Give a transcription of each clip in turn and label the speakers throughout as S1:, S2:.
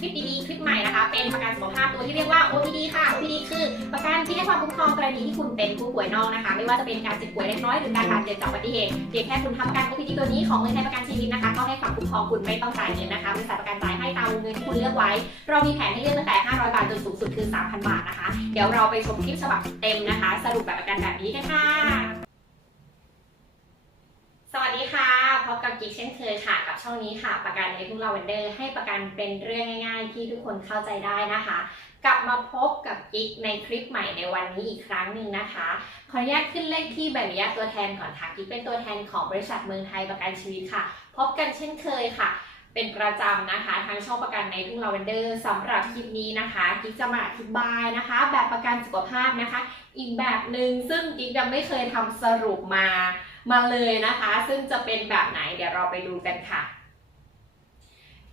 S1: คลิปดีๆ คลิปใหม่นะคะ เป็นประกันสุขภาพตัวที่เรียกว่า OPD ค่ะ OPD คือประกันที่ให้ความคุ้มครองกรณีที่คุณเป็นผู้ป่วยนอกนะคะ ไม่ว่าจะเป็นการเจ็บป่วยเล็กน้อยหรือการบาดเจ็บจากอุบัติเหตุเพียงแค่คุณทำประกัน OPD ตัวนี้ของเมืองไทยประกันชีวิตนะคะ ก็ให้ความคุ้มครองคุณไม่ต้องจ่ายเงินนะคะบริษัทประกันจ่ายให้ตามวงเงินที่คุณเลือกไว้ เรามีแผนให้เลือกตั้งแต่ 500 บาทจนสูงสุดคือ 3,000 บาทนะคะ เดี๋ยวเราไปชมคลิปฉบับเต็มนะคะ สรุปแบบประกันแบบนี้กันค่ะ สวัสดีค่ะพบ กิ๊กเช่นเคยค่ะ กับช่องนี้ค่ะ ประกันในทุ่งลาเวนเดอร์ให้ประกันเป็นเรื่องง่าย ๆ ที่ทุกคนเข้าใจได้นะคะ กลับมาพบกับกิ๊กในคลิปใหม่ในวันนี้อีกครั้งหนึ่งนะคะ ขออนุญาตขึ้นเลขที่ใบอนุญาตตัวแทนก่อนค่ะกิ๊กเป็นตัวแทนของบริษัทเมืองไทยประกันชีวิตค่ะ พบกันเช่นเคยค่ะ เป็นประจำนะคะทางช่องประกันในทุ่งลาเวนเดอร์สำหรับคลิปนี้นะคะกิ๊กจะมาอธิบายนะคะ แบบประกันสุขภาพนะคะ อีกแบบหนึ่งซึ่งกิ๊กยังไม่เคยทำสรุปมา มาเลยนะคะ ซึ่งจะเป็นแบบไหนเดี๋ยวเราไปดูกันค่ะ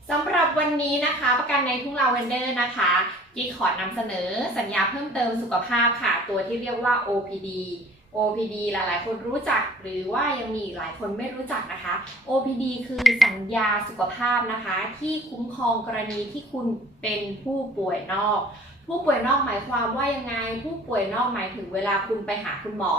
S1: สำหรับวันนี้นะคะ ประกันในทุ่งลาเวนเดอร์นะคะกิ๊กขอนำเสนอสัญญาเพิ่มเติมสุขภาพค่ะ ตัวที่เรียกว่า OPD OPD หลายๆ คนรู้จักหรือว่ายังมีหลายคนไม่รู้จักนะคะ OPD คือสัญญาสุขภาพนะคะ ที่คุ้มครองกรณีที่คุณเป็นผู้ป่วยนอก ผู้ป่วยนอกหมายความว่ายังไง ผู้ป่วยนอกหมายถึงเวลาคุณไปหาคุณหมอ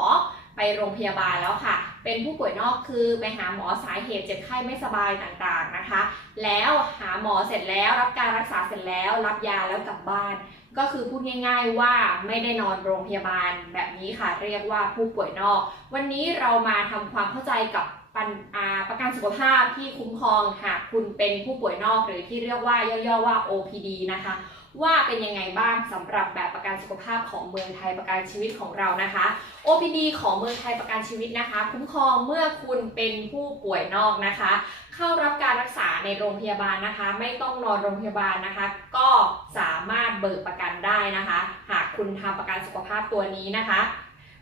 S1: ไปโรงพยาบาลแล้วค่ะ เป็นผู้ป่วยนอกคือไปหาหมอสาเหตุเจ็บไข้ไม่สบายต่างๆนะคะ แล้วหาหมอเสร็จแล้วรับการรักษาเสร็จแล้ว รับยาแล้วกลับบ้าน ก็คือพูดง่าย ๆว่าไม่ได้นอนโรงพยาบาลแบบนี้ค่ะ เรียกว่าผู้ป่วยนอก วันนี้เรามาทำความเข้าใจกับปันอาประกันสุขภาพที่คุ้มครองหากคุณเป็นผู้ป่วยนอกหรือที่เรียกว่าย่อๆว่า OPD นะคะ ว่าเป็นยังไงบ้างสำหรับแบบประกันสุขภาพของเมืองไทยประกันชีวิตของเรานะคะ OPD ของเมืองไทยประกันชีวิตนะคะ คุ้มครองเมื่อคุณเป็นผู้ป่วยนอกนะคะ เข้ารับการรักษาในโรงพยาบาลนะคะ ไม่ต้องนอนโรงพยาบาลนะคะ ก็สามารถเบิกประกันได้นะคะ หากคุณทำประกันสุขภาพตัวนี้นะคะ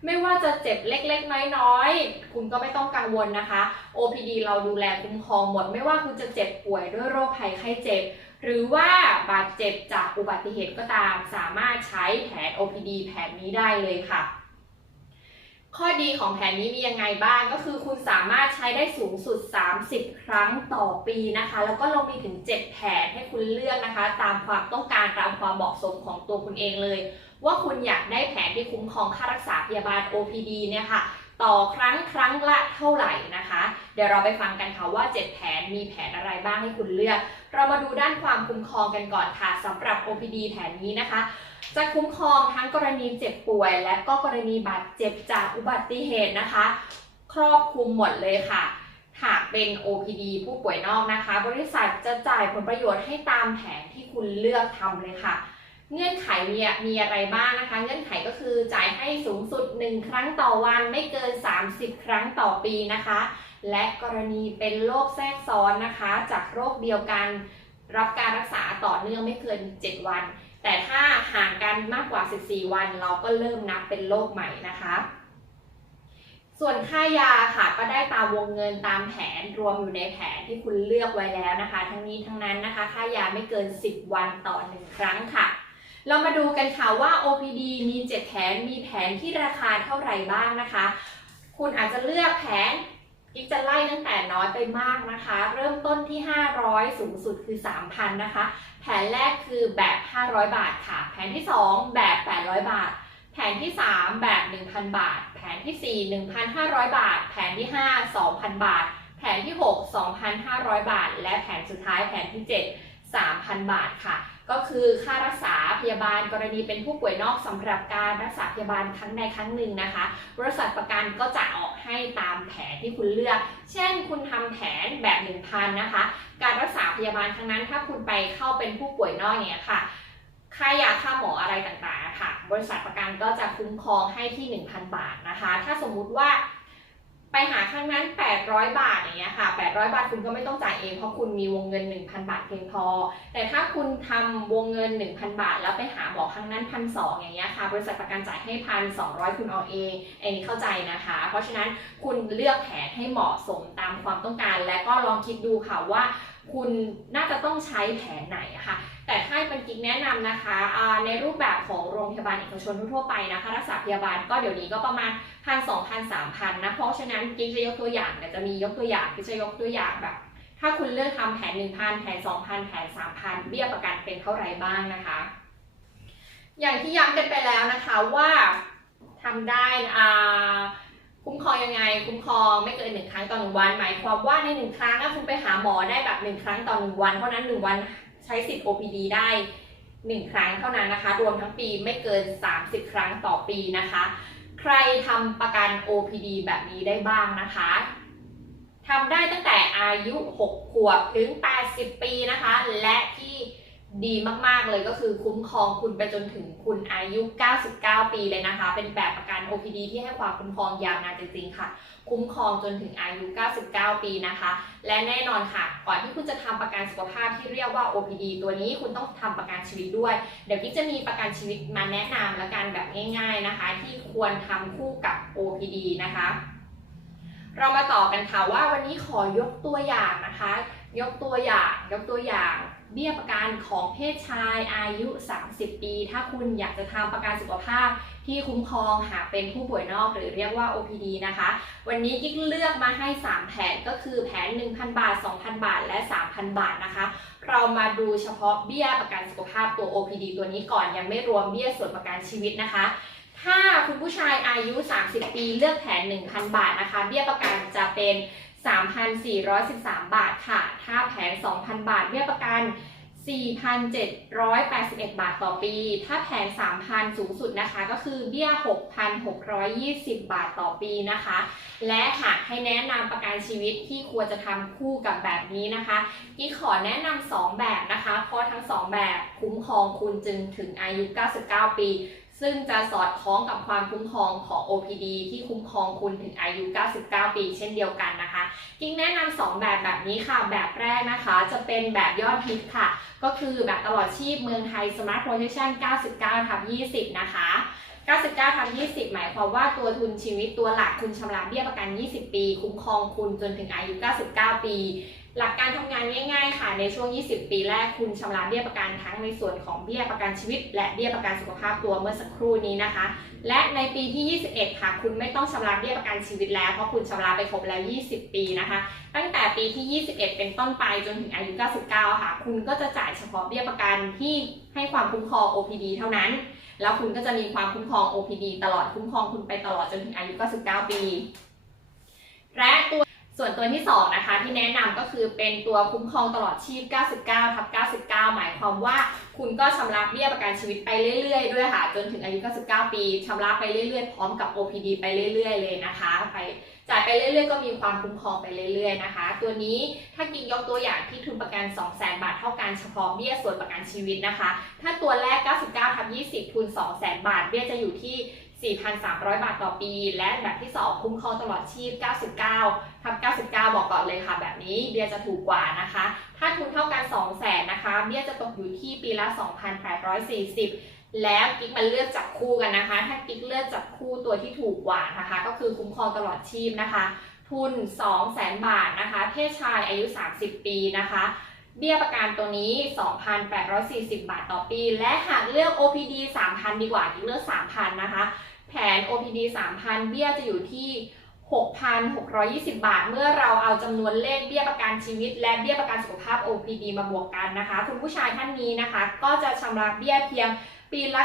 S1: ไม่ว่าจะเจ็บเล็กๆ น้อยๆ คุณก็ไม่ต้องกังวลนะคะ OPD เราดูแลคุ้มครองหมด ไม่ว่าคุณจะเจ็บป่วยด้วยโรคภัยไข้เจ็บ หรือว่าบาดเจ็บจากอุบัติเหตุก็ตาม สามารถใช้แผน OPD แผนนี้ได้เลยค่ะ ข้อดีของแผนนี้มียังไงบ้างก็คือคุณสามารถใช้ได้สูงสุด 30 ครั้งต่อปีนะคะ แล้วก็เรามีถึง 7 แผนให้คุณเลือกนะคะ ตามความต้องการตามความเหมาะสมของตัวคุณเองเลย ว่าคุณอยากได้แผนที่คุ้มครองค่ารักษาพยาบาล OPD เนี่ยค่ะ ต่อครั้งครั้งละเท่าไหร่นะคะ เดี๋ยวเราไปฟังกันค่ะว่า 7 แผนมีแผนอะไรบ้างให้คุณเลือก เรามาดูด้านความคุ้มครองกันก่อนค่ะสำหรับ OPD แผนนี้นะคะ จะคุ้มครองทั้งกรณีเจ็บป่วย และก็กรณีบาดเจ็บจากอุบัติเหตุนะคะ ครอบคลุมหมดเลยค่ะหากเป็น OPD ผู้ป่วยนอกนะคะ บริษัทจะจ่ายผลประโยชน์ให้ตามแผนที่คุณเลือกทำเลยค่ะ เงื่อนไขมีมีอะไรบ้างนะคะ เงื่อนไขก็คือจ่ายให้สูงสุด 1 ครั้งต่อวันไม่เกิน 30 ครั้งต่อปีนะคะ และกรณีเป็นโรคแทรกซ้อนนะคะ จากโรคเดียวกัน รับการรักษาต่อเนื่องไม่เกิน 7 วัน แต่ถ้าห่างกันมากกว่า 14 วัน เราก็เริ่มนับเป็นโรคใหม่นะคะ ส่วนค่ายาค่ะก็ได้ตามวงเงินตามแผนรวมอยู่ในแผนที่คุณเลือกไว้แล้วนะคะ ทั้งนี้ทั้งนั้นนะคะ ค่ายาไม่เกิน 10 วันต่อ 1 ครั้งค่ะ เรามาดูกันค่ะว่า OPD มี 7 แผน มีแผนที่ราคาเท่าไหร่บ้างนะคะ คุณอาจจะเลือกแผนอีกจะไล่ตั้งแต่น้อยไปมากนะคะ เริ่มต้นที่ 500 สูงสุดคือ 3,000 นะคะ แผนแรกคือแบบ 500 บาทค่ะ แผนที่ 2 แบบ 800 บาท แผนที่ 3 แบบ 1,000 บาท แผนที่ 4 1,500 บาท แผนที่ 5 2,000 บาท แผนที่ 6 2,500 บาท และแผนสุดท้ายแผนที่ 7 3,000 บาทค่ะ ก็คือค่ารักษาพยาบาลกรณีเป็นผู้ป่วยนอกสำหรับการรักษาพยาบาลครั้งใดครั้งหนึ่งนะคะ บริษัทประกันก็จะออกให้ตามแผนที่คุณเลือก เช่น คุณทำแผนแบบ 1,000 นะคะ การรักษาพยาบาลครั้งนั้นถ้าคุณไปเข้าเป็นผู้ป่วยนอกเนี่ยค่ะค่ายาค่าหมออะไรต่างๆค่ะ บริษัทประกันก็จะคุ้มครองให้ที่ 1,000 บาทนะคะ ถ้าสมมุติว่า ไปหาครั้งนั้น 800 บาทอย่างเงี้ยค่ะ 800 บาทคุณก็ไม่ต้องจ่ายเอง เพราะคุณมีวงเงิน 1,000 บาทเพียงพอ แต่ถ้าคุณทำวงเงิน 1,000 บาท แล้วไปหาหมอครั้งนั้นพันสองอย่างเงี้ยค่ะ บริษัทประกันจ่ายให้พันสองคุณเอาเองอันนี้เข้าใจนะคะ เพราะฉะนั้นคุณเลือกแผนให้เหมาะสมตามความต้องการ และก็ลองคิดดูค่ะว่า คุณน่าจะต้องใช้แผนไหนอะค่ะ แต่ถ้าเป็นกิ๊กแนะนำนะคะในรูปแบบของโรงพยาบาลเอกชนทั่วไปนะคะรักษาพยาบาลก็เดี๋ยวนี้ก็ประมาณพันสองพันสามพันนะเพราะฉะนั้นกิ๊กจะยกตัวอย่างแต่จะมียกตัวอย่างกิ๊กจะยกตัวอย่างแบบ ถ้าคุณเลือกทำแผน1,000แผน2,000แผน3,000เบี้ยประกันเป็นเท่าไหร่บ้างนะคะ อย่างที่ย้ำกันไปแล้วนะคะว่าทำได้อ่าคุ้มครองยังไง คุ้มครองไม่เกินหนึ่งครั้งต่อหนึ่งวัน หมายความว่าในหนึ่งครั้งถ้าคุณไปหาหมอได้แบบหนึ่งครั้งต่อหนึ่งวัน เพราะนั้นหนึ่งวัน ใช้สิทธิ์ OPD ได้หนึ่งครั้งเท่านั้นนะคะ รวมทั้งปีไม่เกิน 30 ครั้งต่อปีนะคะ ใครทำประกัน OPD แบบนี้ได้บ้างนะคะทำได้ตั้งแต่อายุ 6 ขวบถึง 80 ปีนะคะ และที่ ดีมากๆเลยก็คือคุ้มครองคุณไปจนถึงคุณอายุ 99 ปีเลยนะคะ เป็นแบบประกัน OPD ที่ให้ความคุ้มครองยาวนานจริงๆค่ะ คุ้มครองจนถึงอายุ 99 ปีนะคะ และแน่นอนค่ะ ก่อนที่คุณจะทำประกันสุขภาพที่เรียกว่า OPD ตัวนี้คุณต้องทำประกันชีวิตด้วย เดี๋ยวกิ๊กจะมีประกันชีวิตมาแนะนำและกันแบบง่าย ๆนะคะ ที่ควรทำคู่กับ OPD นะคะ เรามาต่อกันค่ะว่าวันนี้ขอยกตัวอย่างนะคะ ยกตัวอย่าง ยกตัวอย่าง เบี้ยประกันของเพศชายอายุ 30 ปี ถ้าคุณอยากจะทำประกันสุขภาพที่คุ้มครองหากเป็นผู้ป่วยนอกหรือเรียกว่า OPD นะคะ วันนี้กิ๊กเลือกมาให้ 3 แผนก็คือแผน 1,000 บาท 2,000 บาท และ 3,000 บาทนะคะ เรามาดูเฉพาะเบี้ยประกันสุขภาพตัว OPD ตัวนี้ก่อนยังไม่รวมเบี้ยส่วนประกันชีวิตนะคะถ้าคุณผู้ชายอายุ 30 ปี เลือกแผน 1,000 บาทนะคะ เบี้ยประกันจะเป็น 3,413 บาทค่ะ ถ้าแผน 2,000 บาทเบี้ยประกัน 4,781 บาทต่อปี ถ้าแผน 3,000 สูงสุดนะคะ ก็คือเบี้ย 6,620 บาทต่อปีนะคะ และหากให้แนะนำประกันชีวิตที่ควรจะทำคู่กับแบบนี้นะคะที่ขอแนะนำ2แบบนะคะ เพราะทั้ง 2 แบบคุ้มครองคุณจึงถึงอายุ 99 ปี ซึ่งจะสอดคล้องกับความคุ้มครองของ OPD ที่คุ้มครองคุณถึงอายุ 99 ปีเช่นเดียวกันนะคะ กิ๊งแนะนำสองแบบแบบนี้ค่ะ แบบแรกนะคะจะเป็นแบบยอดฮิตค่ะ ก็คือแบบตลอดชีพเมืองไทย Smart Protection 99ทับ20 นะคะ99ทับ20 หมายความว่าตัวทุนชีวิตตัวหลักคุณชำระเบี้ยประกัน 20 ปี คุ้มครองคุณจนถึงอายุ 99 ปี หลักการทำงานง่าย ๆ ค่ะ ในช่วง 20 ปีแรกคุณชำระเบี้ยประกันทั้งในส่วนของเบี้ยประกันชีวิต และเบี้ยประกันสุขภาพตัวเมื่อสักครู่นี้นะคะ และในปีที่ 21 ค่ะ คุณไม่ต้องชำระเบี้ยประกันชีวิตแล้วเพราะคุณชำระไปครบแล้ว 20 ปีนะคะ ตั้งแต่ปีที่ 21 เป็นต้นไปจนถึงอายุ 99 ค่ะ คุณก็จะจ่ายเฉพาะเบี้ยประกันที่ให้ความคุ้มครอง OPD เท่านั้น แล้วคุณก็จะมีความคุ้มครอง OPD ตลอดคุ้มครองคุณไปตลอดจนถึงอายุ 99 ปี และตัว ส่วนตัวที่ 2 นะคะ ที่แนะนำก็คือเป็นตัวคุ้มครองตลอดชีพ 99ทับ99 หมายความว่าคุณก็ชำระเบี้ยประกันชีวิตไปเรื่อยๆ ด้วยค่ะ จนถึงอายุ 99 ปีชำระไปเรื่อยๆ พร้อมกับ OPD ไปเรื่อย ๆ เลยนะคะไปจ่ายไปเรื่อยๆ ก็มีความคุ้มครองไปเรื่อยๆ นะคะ ตัวนี้ถ้ากิ๊กยกตัวอย่างที่ทุนประกัน 200,000 บาทเท่ากันเฉพาะเบี้ยส่วนประกันชีวิตนะคะ ถ้าตัวแรก 99ทับ20 ทุน 200,000 บาท เบี้ยจะอยู่ที่ 4,300 บาทต่อปี และแบบที่ 2 คุ้มครองตลอดชีพ 99ทับ99 บอกก่อนเลยค่ะ แบบนี้เบี้ยจะถูกกว่านะคะ ถ้าทุนเท่ากัน 200,000นะคะเบี้ยจะตกอยู่ที่ปีละ 2,840แล้วกิ๊กมันเลือกจับคู่กันนะคะ ถ้ากิ๊กเลือกจับคู่ตัวที่ถูกกว่านะคะ ก็คือคุ้มครองตลอดชีพนะคะ ทุน 200,000บาทนะคะ เพศชายอายุ 30 ปีนะคะ เบี้ยประกันตัวนี้ 2,840 บาทต่อปี และหากเลือก OPD 3,000 ดีกว่ากิ๊กเลือก 3,000 นะคะ แผน OPD 3,000 เบี้ยจะอยู่ที่ 6,620 บาท เมื่อเราเอาจำนวนเลขเบี้ยประกันชีวิต และเบี้ยประกันสุขภาพ OPD มาบวกกันนะคะ คุณผู้ชายท่านนี้นะคะ ก็จะชำระเบี้ยเพียงปีละ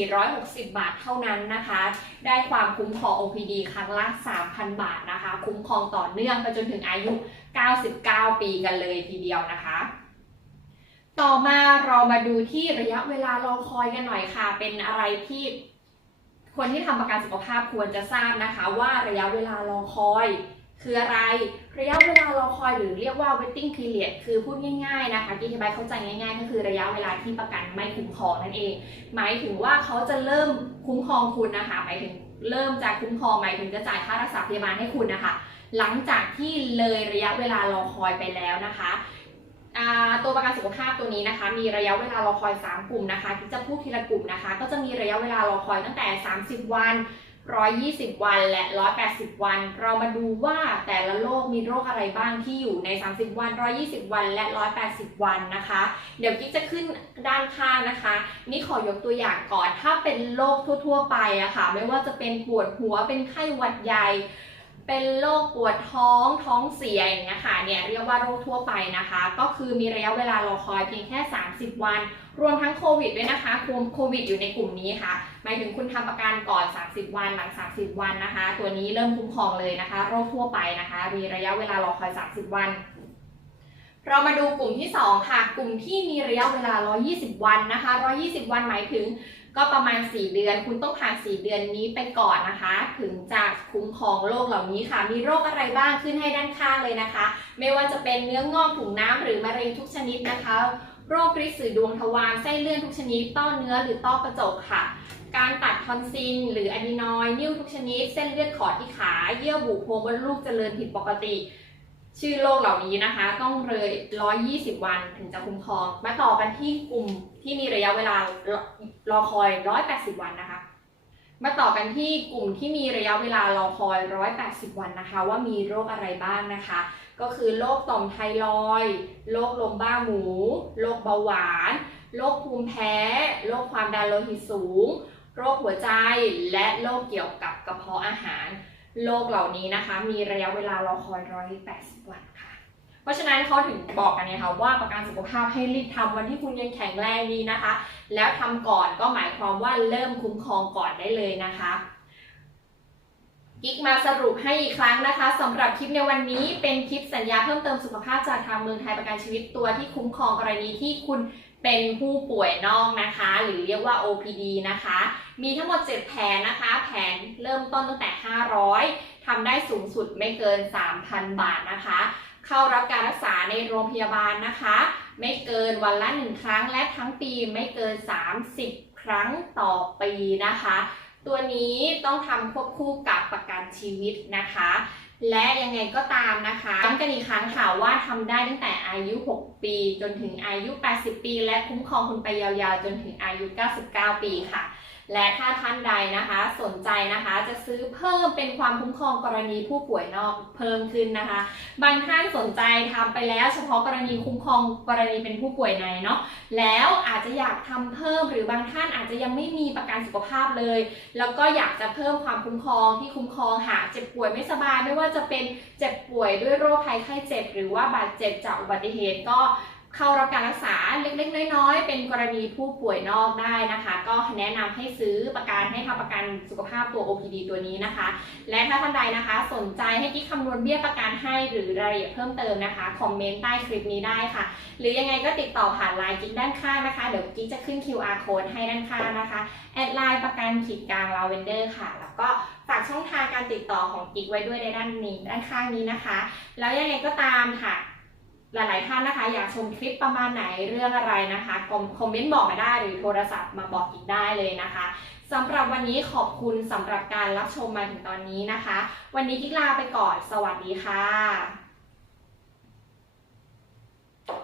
S1: 9,460 บาทเท่านั้นนะคะ ได้ความคุ้มครอง OPD ครั้งละ 3,000 บาทนะคะ คุ้มครองต่อเนื่องไปจนถึงอายุ 99 ปีกันเลยทีเดียวนะคะต่อมาเรามาดูที่ระยะเวลารอคอยกันหน่อยค่ะ เป็นอะไรที่ คนที่ทำประกันสุขภาพควรจะทราบนะคะว่าระยะเวลารอคอย คืออะไร ระยะเวลารอคอยหรือเรียกว่า waiting period คือพูดง่าย ๆ นะคะที่อธิบายเข้าใจง่าย ๆ ก็คือระยะเวลาที่ประกันไม่คุ้มครองนั่นเอง หมายถึงว่าเขาจะเริ่มคุ้มครองคุณนะคะหมายถึงเริ่มจะคุ้มครองหมายถึงจะจ่ายค่ารักษาพยาบาลให้คุณนะคะ หลังจากที่เลยระยะเวลารอคอยไปแล้วนะคะ ตัวประกันสุขภาพตัวนี้นะคะ มีระยะเวลารอคอย 3 กลุ่มนะคะที่จะพูดทีละกลุ่มนะคะ ก็จะมีระยะเวลารอคอยตั้งแต่ 30 วัน 120 วันและ 180 วัน เรามาดูว่าแต่ละโรคมีโรคอะไรบ้างที่อยู่ใน 30 วัน 120 วัน และ 180 วันนะคะ เดี๋ยวกิ๊กจะขึ้นด้านข้างนะคะ นี่ขอยกตัวอย่างก่อน ถ้าเป็นโรคทั่ว ๆ ไปอะค่ะ ไม่ว่าจะเป็นปวดหัว เป็นไข้หวัดใหญ่ เป็นโรคปวดท้องท้องเสียอย่างเงี้ยค่ะเนี่ยเรียกว่าโรคทั่วไปนะคะ ก็คือมีระยะเวลารอคอยเพียงแค่ 30 วัน รวมทั้งโควิดด้วยนะคะคุมโควิดอยู่ในกลุ่มนี้ค่ะ หมายถึงคุณทำประกันก่อน 30 วันหลัง 30 วันนะคะ ตัวนี้เริ่มคุ้มครองเลยนะคะ โรคทั่วไปนะคะ มีระยะเวลารอคอย 30 วันเรามาดูกลุ่มที่ 2 ค่ะ กลุ่มที่มีระยะเวลา 120 วันนะคะ 120 วันหมายถึง ก็ประมาณ 4 เดือน คุณต้องผ่าน 4 เดือนนี้ไปก่อนนะคะ ถึงจะคุ้มครองโรคเหล่านี้ค่ะ มีโรคอะไรบ้างขึ้นให้ด้านข้างเลยนะคะ ไม่ว่าจะเป็นเนื้องอกถุงน้ำหรือมะเร็งทุกชนิดนะคะ โรคริดสือดวงทวารไส้เลื่อนทุกชนิด ต้อเนื้อหรือต้อกระจกค่ะ การตัดทอนซิลหรืออะดีนอยด์นิ่วทุกชนิด เส้นเลือดขอดที่ขา เยื่อบุโพรงมดลูกเจริญผิดปกติ ชื่อโรคเหล่านี้นะคะ ต้องเลย 120 วันถึงจะคุ้มครอง มาต่อกันที่กลุ่มที่มีระยะเวลารอคอย 180 วันนะคะ มาต่อกันที่กลุ่มที่มีระยะเวลารอคอย 180 วันนะคะ ว่ามีโรคอะไรบ้างนะคะ ก็คือโรคต่อมไทรอยด์โรคลมบ้าหมูโรคเบาหวานโรคภูมิแพ้โรคความดันโลหิตสูง โรคหัวใจและโรคเกี่ยวกับกระเพาะอาหาร โรคเหล่านี้นะคะ มีระยะเวลารอคอย 180 วันค่ะ เพราะฉะนั้นเขาถึงบอกกันนี่ยค่ะว่าประกันสุขภาพให้รีบทำวันที่คุณยังแข็งแรงดีนะคะ แล้วทำก่อนก็หมายความว่าเริ่มคุ้มครองก่อนได้เลยนะคะกิ๊กมาสรุปให้อีกครั้งนะคะสำหรับคลิปในวันนี้เป็นคลิปสัญญาเพิ่มเติมสุขภาพจากทางเมืองไทยประกันชีวิตตัวที่คุ้มครองกรณีที่คุณ เป็นผู้ป่วยนอกนะคะ หรือเรียกว่า OPD นะคะ มีทั้งหมด 7 แผนนะคะ แผนเริ่มต้นตั้งแต่ 500ทำได้สูงสุดไม่เกิน 3,000 บาทนะคะ เข้ารับการรักษาในโรงพยาบาลนะคะ ไม่เกินวันละ 1 ครั้งและทั้งปีไม่เกิน 30 ครั้งต่อปีนะคะ ตัวนี้ต้องทำควบคู่กับประกันชีวิตนะคะ และยังไงก็ตามนะคะย้ำกันอีกครั้งค่ะว่าทำได้ตั้งแต่อายุ 6 ปี จนถึงอายุ 80 ปี และคุ้มครองคุณไปยาวๆ จนถึงอายุ 99 ปีค่ะและถ้าท่านใดนะคะ สนใจนะคะจะซื้อเพิ่มเป็นความคุ้มครองกรณีผู้ป่วยนอกเพิ่มขึ้นนะคะ บางท่านสนใจทำไปแล้วเฉพาะกรณีคุ้มครองกรณีเป็นผู้ป่วยในเนาะแล้วอาจจะอยากทำเพิ่มหรือบางท่านอาจจะยังไม่มีประกันสุขภาพเลย แล้วก็อยากจะเพิ่มความคุ้มครองที่คุ้มครองหากเจ็บป่วยไม่สบายไม่ว่าจะเป็นเจ็บป่วยด้วยโรคภัยไข้เจ็บ หรือว่าบาดเจ็บจากอุบัติเหตุก็ เข้ารับการรักษาเล็กๆ น้อยๆ เป็นกรณีผู้ป่วยนอกได้นะคะ ก็แนะนำให้ซื้อประกันให้ทำประกันสุขภาพตัว OPD ตัวนี้นะคะ และถ้าท่านใดนะคะสนใจให้กิ๊กคำนวณเบี้ยประกันให้หรือรายละเอียดเพิ่มเติมนะคะคอมเมนต์ใต้คลิปนี้ได้ค่ะ หรือยังไงก็ติดต่อผ่านไลน์กิ๊กด้านข้างนะคะเดี๋ยวกิ๊กจะขึ้น QR code ให้ด้านข้างนะคะแอดไลน์ประกันขีดกลางลาเวนเดอร์ค่ะ แล้วก็ฝากช่องทางการติดต่อของกิ๊กไว้ด้วยในด้านนี้ด้านข้างนี้นะคะ แล้วยังไงก็ตามค่ะ หลาย ๆ ท่านนะคะ อยากชมคลิปประมาณไหนเรื่องอะไรนะคะคอมคอมเมนต์บอกมาได้หรือโทรศัพท์มาบอกกิ๊กได้เลยนะคะสำหรับวันนี้ขอบคุณสำหรับการรับชมมาถึงตอนนี้นะคะ วันนี้กิ๊กลาไปก่อน สวัสดีค่ะ